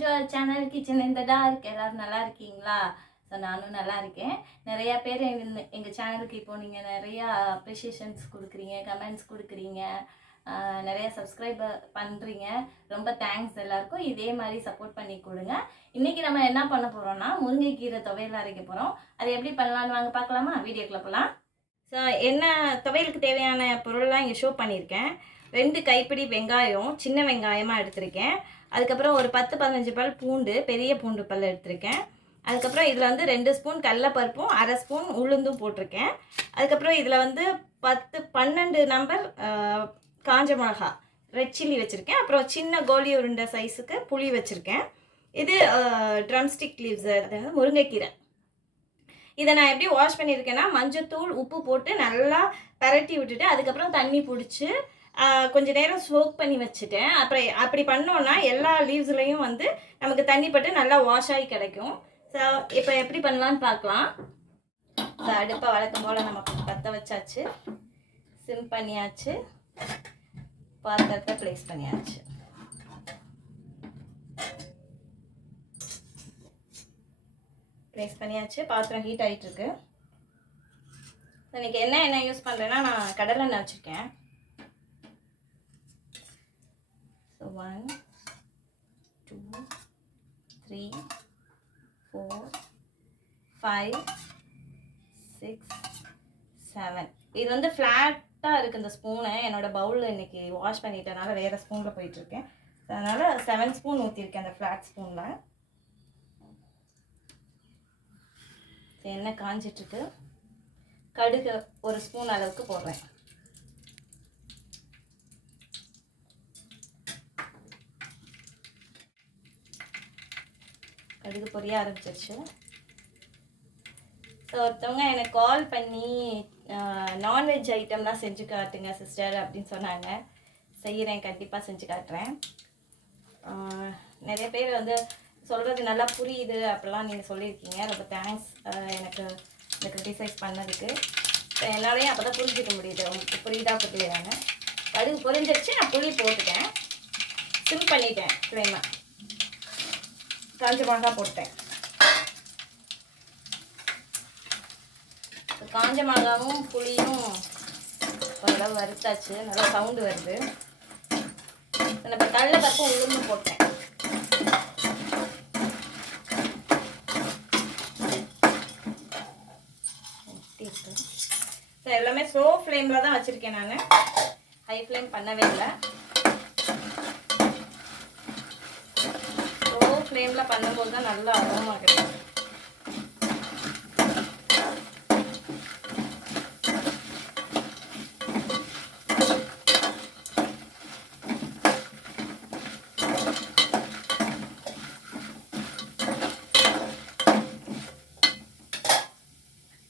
To our channel kitchen இந்த dark. எல்லாரும் நல்லா இருக்கீங்களா? ஸோ நானும் நல்லா இருக்கேன். நிறையா பேர் எங்கள் சேனலுக்கு இப்போ நீங்கள் நிறையா அப்ரிஷியேஷன்ஸ் கொடுக்குறீங்க, கமெண்ட்ஸ் கொடுக்குறீங்க, நிறையா சப்ஸ்கிரைப் பண்ணுறீங்க. ரொம்ப தேங்க்ஸ் எல்லாருக்கும். இதே மாதிரி சப்போர்ட் பண்ணி கொடுங்க. இன்றைக்கி நம்ம என்ன பண்ண போகிறோம்னா முருங்கைக்கீரை துவையல் அரைக்க போகிறோம். அது எப்படி பண்ணலான்னு வாங்க பார்க்கலாமா? வீடியோக்குள்ள போகலாம். ஸோ என்ன துவையலுக்கு தேவையான பொருள்லாம் இங்கே ஷோ பண்ணியிருக்கேன். 2 கைப்பிடி வெங்காயம், சின்ன வெங்காயமாக எடுத்திருக்கேன். அதுக்கப்புறம் ஒரு 10-15 பல் பூண்டு, பெரிய பூண்டு பல் எடுத்திருக்கேன். அதுக்கப்புறம் இதில் வந்து 2 ஸ்பூன் கடலைப்பருப்பும் 1/2 ஸ்பூன் உளுந்தும் போட்டிருக்கேன். அதுக்கப்புறம் இதில் வந்து 10-12 நம்பர் காஞ்ச மிளகா, ரெட் சில்லி வச்சுருக்கேன். அப்புறம் சின்ன கோலி உருண்டை சைஸுக்கு புளி வச்சுருக்கேன். இது ட்ரம்ஸ்டிக் லீவ்ஸ், அதாவது முருங்கைக்கீரை. இதை நான் எப்படி வாஷ் பண்ணியிருக்கேன்னா, மஞ்சத்தூள் உப்பு போட்டு நல்லா பரட்டி விட்டுட்டு அதுக்கப்புறம் தண்ணி பிடிச்சி கொஞ்சம் நேரம் சோக் பண்ணி வச்சுட்டேன். அப்புறம் அப்படி பண்ணோன்னா எல்லா லீவ்ஸ்லையும் வந்து நமக்கு தண்ணி பட்டு நல்லா வாஷ் ஆகி கிடைக்கும். ஸோ இப்போ எப்படி பண்ணலான்னு பார்க்கலாம். ஸோ அடுப்பை வழக்கம் போல் நம்ம பற்ற வச்சாச்சு, சிம் பண்ணியாச்சு, பாத்திரத்தை ப்ளேஸ் பண்ணியாச்சு. ப்ளேஸ் பண்ணியாச்சு. பாத்திரம் ஹீட் ஆகிட்டுருக்கு. இன்றைக்கி என்ன யூஸ் பண்ணுறேன்னா, நான் கடலை எண்ணெய் வச்சுருக்கேன். ஸோ 1 2 3 4 5 6 7. இது வந்து ஃப்ளாட்டாக இருக்குது இந்த ஸ்பூனு. என்னோடய பவுலில் இன்றைக்கி வாஷ் பண்ணிட்டனால வேறு ஸ்பூனில் போயிட்டுருக்கேன். அதனால் 7 ஸ்பூன் ஊற்றிருக்கேன் அந்த ஃப்ளாட் ஸ்பூனில். எண்ணெய் காஞ்சிட்ருக்கு. கடுகு 1 ஸ்பூன் அளவுக்கு போடுறேன். கடுகு பொரிய ஆரம்பிச்சிருச்சு. ஸோ ஒருத்தவங்க எனக்கு கால் பண்ணி நான்வெஜ் ஐட்டம்லாம் செஞ்சு காட்டுங்க சிஸ்டர் அப்படின்னு சொன்னாங்க. செய்கிறேன், கண்டிப்பாக செஞ்சு காட்டுறேன். நிறைய பேர் வந்து சொல்கிறது நல்லா புரியுது அப்படிலாம் நீங்கள் சொல்லியிருக்கீங்க. ரொம்ப தேங்க்ஸ் எனக்கு இந்த க்ரிட்டிசைஸ் பண்ணதுக்கு. என்னாலையும் அப்போ தான் புரிஞ்சிக்க முடியுது உங்களுக்கு புரியுதா புரியலான்னு. கடுகு பொரிஞ்சிருச்சு. நான் புளி போட்டுட்டேன், சிம் பண்ணிட்டேன் ஃப்ளேமை, காஞ்ச மிளகா போட்டேன். காஞ்ச மிளகாவும் புளியும் ஓரளவு வறுத்தாச்சு. நல்லா சவுண்டு வருது. நம்ம கடலைப்பருப்பு உளுந்து போட்டேன். எல்லாமே ஸ்லோ ஃப்ளேமில் தான் வச்சுருக்கேன் நான். ஹை ஃப்ளேம் பண்ணவே இல்லை. ஸ்லோ ஃப்ளேமில் பண்ணும்போது தான் நல்லா அரோமா கிடைக்கும்.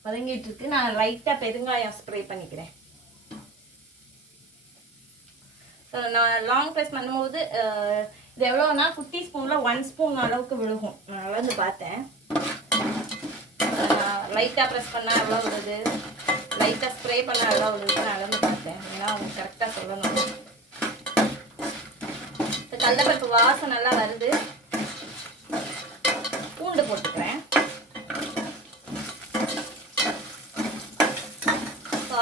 வதங்கிட்டு இருக்கு. நான் லைட்டாக பெருங்காயம் ஸ்ப்ரே பண்ணிக்கிறேன். ஸோ நான் லாங் ப்ரெஸ் பண்ணும்போது இது எவ்வளோனா குட்டி ஸ்பூனில் 1 ஸ்பூன் அளவுக்கு விழுகும். நான் அளந்து பார்த்தேன். லைட்டாக ப்ரெஸ் பண்ணால் எவ்வளோ விழுது, லைட்டாக ஸ்ப்ரே பண்ணால் எவ்வளோ விழுது நான் அளந்து பார்த்தேன். ஏன்னா அவங்க கரெக்டாக சொல்லணும். கடலைப்பருப்பு வாசம் நல்லா வருது. பூண்டு போட்டுக்கிறேன்.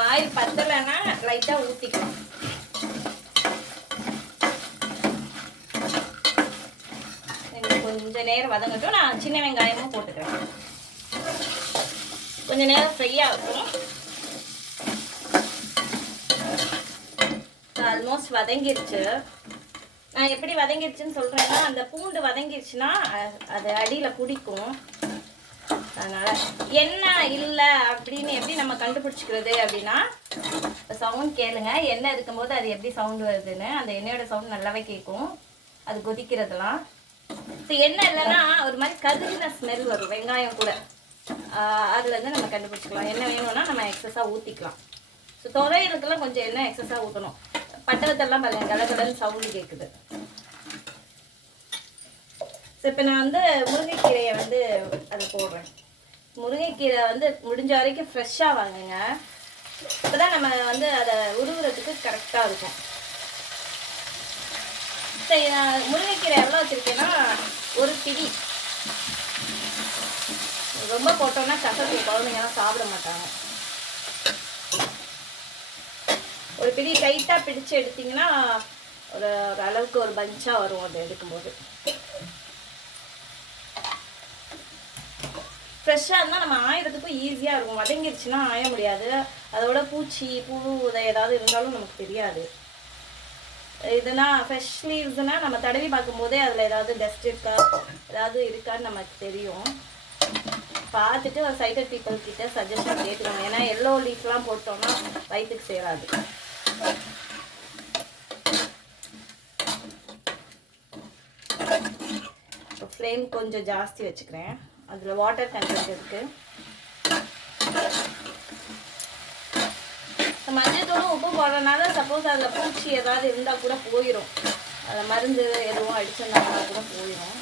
ஆயில் பத்தலைன்னா லைட்டாக ஊற்றிக்கலாம். கொஞ்சம் நேரம் வதங்கட்டும். நான் சின்ன வெங்காயமும் போட்டுக்கிறேன். கொஞ்சம் நேரம் ஃப்ரையாக இருக்கும். ஆல்மோஸ்ட் வதங்கிருச்சு. நான் எப்படி வதங்கிருச்சுன்னு சொல்கிறேன்னா, அந்த பூண்டு வதங்கிருச்சுன்னா அது அடியில் பிடிக்கும். அதனால் எண்ணெய் இல்லை அப்படின்னு எப்படி நம்ம கண்டுபிடிச்சிக்கிறது அப்படின்னா, சவுண்ட் கேளுங்க. எண்ணெய் இருக்கும்போது அது எப்படி சவுண்டு வருதுன்னு. அந்த எண்ணெயோட சவுண்ட் நல்லாவே கேட்கும், அது கொதிக்கிறதுலாம். ஸோ எண்ணெய் இல்லைன்னா ஒரு மாதிரி கருகின ஸ்மெல் வரும் வெங்காயம் கூட. அதுலேருந்து நம்ம கண்டுபிடிச்சிக்கலாம். எண்ணெய் வேணும்னா நம்ம எக்ஸஸாக ஊற்றிக்கலாம். ஸோ துவையலுக்கெல்லாம் கொஞ்சம் எண்ணெய் எக்ஸஸாக ஊற்றணும். பட்டவத்தெல்லாம் பாருங்கள் கலகலன்னு சவுண்டு கேட்குது. ஸோ இப்போ நான் வந்து முருங்கைக்கீரையை வந்து அதை போடுறேன். முருங்கைக்கீரை வந்து முடிஞ்ச வரைக்கும் ஃப்ரெஷ்ஷாக வாங்குங்க. இப்போ தான் நம்ம வந்து அதை உருவுறதுக்கு கரெக்டாக இருக்கும். முருங்கைக்கீரை எவ்வளோ வச்சுருக்கேன்னா ஒரு பிடி, ரொம்ப போட்டோம்னா கசப்பு, குழந்தைங்கலாம் சாப்பிட மாட்டாங்க. ஒரு பிடி டைட்டாக பிடிச்சு எடுத்திங்கன்னா ஒரு அளவுக்கு ஒரு பஞ்சாக வரும் அது எடுக்கும்போது. ஃப்ரெஷ்ஷாக இருந்தால் நம்ம ஆயிரத்துக்கும் ஈஸியாக இருக்கும். வதங்கிடுச்சுன்னா ஆய முடியாது. அதோட பூச்சி புழு உதை ஏதாவது இருந்தாலும் நமக்கு தெரியாது. இதுனா ஃப்ரெஷ் லீவ்ஸ்னால் நம்ம தடவி பார்க்கும்போதே அதில் ஏதாவது டஸ்ட் இருக்கா ஏதாவது இருக்கான்னு நமக்கு தெரியும். பார்த்துட்டு ஒரு சைட்டட் பீப்புள் கிட்ட சஜஷன் கேட்கணும். ஏன்னா எல்லோ லீஃப்லாம் போட்டோம்னா வயிற்றுக்கு சேராது. ஃப்ளேம் கொஞ்சம் ஜாஸ்தி வச்சுக்கிறேன். அதில் வாட்டர் கண்டென்ட் இருக்குது. மஞ்சத்தூளும் உப்பு போடுறதுனால சப்போஸ் அதில் பூச்சி ஏதாவது இருந்தால் கூட போயிடும். அதில் மருந்து எதுவும் அடிச்சிருந்தாங்கன்னா கூட போயிடும்.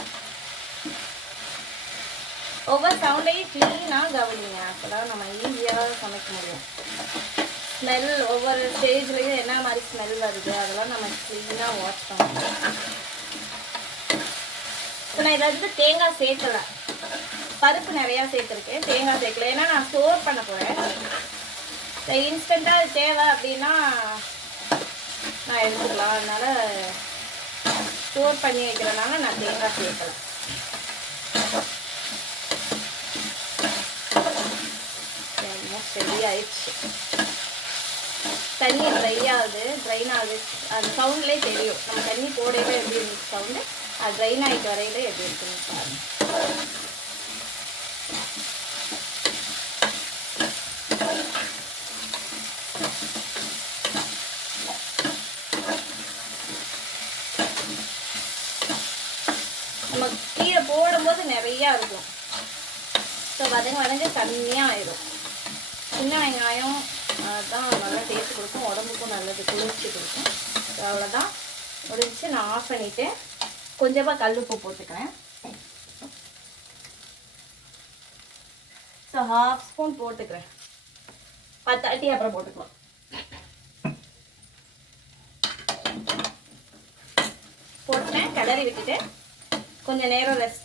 ஒவ்வொரு சவுண்டையும் க்ளீனாக கவனிங்க. அப்போ தான் நம்ம ஈஸியாக சமைக்க முடியும். ஸ்மெல் ஒவ்வொரு ஸ்டேஜ்லேயும் என்ன மாதிரி ஸ்மெல் வருது அதெல்லாம் நம்ம க்ளீனாக வாட்ச் பண்ணணும். இப்போ நான் இதில் வந்து தேங்காய் சேர்க்கலை, பருப்பு நிறையா சேர்த்துருக்கேன், தேங்காய் சேர்க்கல. ஏன்னா நான் ஸ்டோர் பண்ண போகிறேன். இன்ஸ்டண்ட்டாக அது தேவை அப்படின்னா நான் எடுத்துக்கலாம். அதனால் ஸ்டோர் பண்ணி வைக்கிறதுனால நான் தேங்காய் சேர்க்கலை. ரெடி ஆயிடுச்சு. தண்ணி ட்ரைன் ஆகுது. அந்த சவுண்ட்லேயே தெரியும் நம்ம தண்ணி போடையில எப்படி இருந்துச்சு சவுண்டு, அது ட்ரைன் ஆகிட்டு வரையில எப்படி இருக்குன்னு பாருங்க. நம்ம கீரை போடும்போது நிறையா இருக்கும். ஸோ வதங்க கம்மியாக ஆயிடும். சின்ன வெங்காயம் தான் நல்லா டேஸ்ட் கொடுக்கும், உடம்புக்கும் நல்லது, குளிர்ச்சி கொடுக்கும். ஸோ அவ்வளோதான் முடிஞ்சு. நான் ஆஃப் பண்ணிவிட்டு கொஞ்சமாக கல்லுப்பு போட்டுக்கிறேன். ஸோ 1/2 ஸ்பூன் போட்டுக்கிறேன். 10 அப்புறம் போட்டுக்கலாம். போட்டேன், கிளறி விட்டுட்டு கொஞ்சம் நேரம் ரெஸ்ட்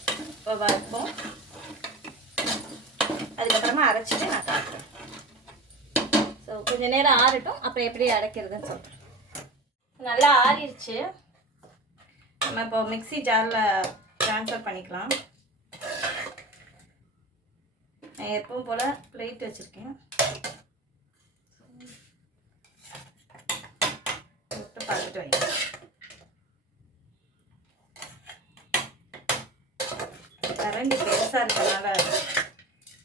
வைப்போம். அதுக்கப்புறமா அரைச்சிட்டு நான் காட்டுறேன். ஸோ கொஞ்சம் நேரம் ஆறட்டும், அப்புறம் எப்படி அரைக்கிறதுன்னு சொல்கிறேன். நல்லா ஆறிடுச்சு. நம்ம இப்போ மிக்ஸி ஜாரில் ட்ரான்ஸ்ஃபர் பண்ணிக்கலாம். நான் எப்பவும் போல் பிளேட் வச்சுருக்கேன். விட்டு பார்த்துட்டு வைங்க. கரண்டி பெருசாக இருக்கனால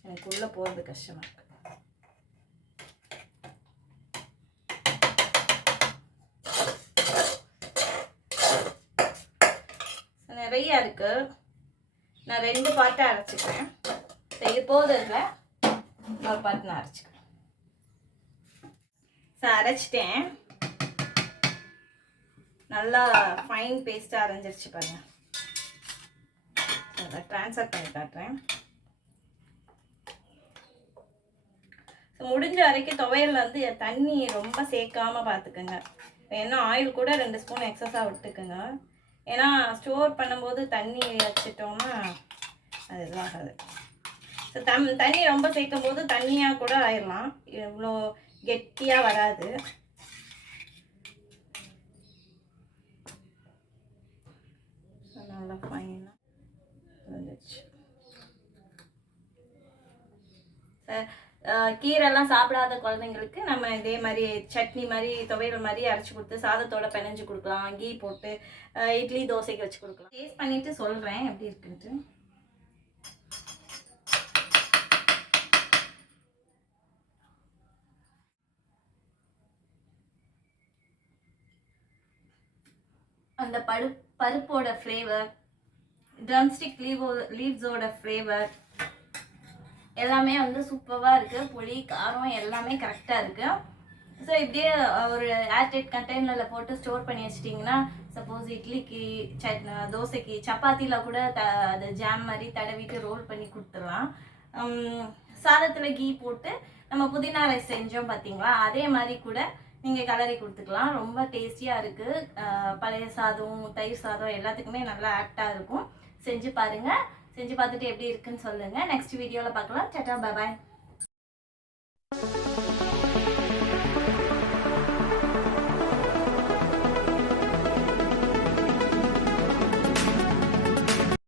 எனக்கு உள்ளே போகிறது கஷ்டமாக இருக்கு. நிறைய இருக்கு. நான் 2 பார்ட்டாக அரைச்சிக்கிறேன். இது போதும், ஒரு பார்ட் நான் அரைச்சிக்கிறேன். அரைச்சிட்டேன். நல்லா ஃபைன் பேஸ்ட்டாக அரைஞ்சிருச்சு பாருங்க. அதை ட்ரான்ஸ்ஃபர் பண்ணி காட்டுறேன். முடிஞ்ச வரைக்கும் துவையலில் வந்து தண்ணி ரொம்ப சேர்க்காமல் பார்த்துக்குங்க. ஏன்னா ஆயில் கூட 2 ஸ்பூன் எக்ஸஸாக விட்டுக்குங்க. ஏன்னா ஸ்டோர் பண்ணும்போது தண்ணி வச்சிட்டோம்னா அது இதுவாகாது. ஸோ தண்ணி ரொம்ப சேர்க்கும் போது தண்ணியாக கூட ஆயிடலாம், இவ்வளோ கெட்டியாக வராது. நல்லா ஃபைனாக வந்துடுச்சு. கீரைலாம் சாப்பிடாத குழந்தைங்களுக்கு நம்ம இதே மாதிரி சட்னி மாதிரி துவையல் மாதிரி அரைச்சி கொடுத்து சாதத்தோட பிணைஞ்சு கொடுக்கலாம். கீ போட்டு இட்லி தோசைக்கு வச்சு கொடுக்கலாம். டேஸ்ட் பண்ணிட்டு சொல்கிறேன் எப்படி இருக்குன்ட்டு. அந்த பருப்போட ஃப்ளேவர், ட்ரம்ஸ்டிக் லீவ்ஸோட ஃப்ளேவர் எல்லாமே வந்து சூப்பராக இருக்குது. புளி காரம் எல்லாமே கரெக்டாக இருக்குது. ஸோ இப்படியே ஒரு ஏர்டைட் கண்டெய்னரில் போட்டு ஸ்டோர் பண்ணி வச்சிட்டிங்கன்னா சப்போஸ் இட்லிக்கு தோசைக்கு சப்பாத்தியில் கூட அது ஜாம் மாதிரி தடவிட்டு ரோல் பண்ணி கொடுத்துடலாம். சாதத்தில் கீ போட்டு நம்ம புதினா ரைஸ் செஞ்சோம் பார்த்தீங்களா, அதே மாதிரி கூட நீங்கள் கலரி கொடுத்துக்கலாம். ரொம்ப டேஸ்டியாக இருக்குது. பழைய சாதம், தயிர் சாதம் எல்லாத்துக்குமே நல்லா ஆப்டாக இருக்கும். செஞ்சு பாருங்கள். செஞ்சு பார்த்துட்டு எப்படி இருக்குன்னு சொல்லுங்கள். நெக்ஸ்ட் வீடியோவில் பார்க்கலாம். டாடா, பாய்.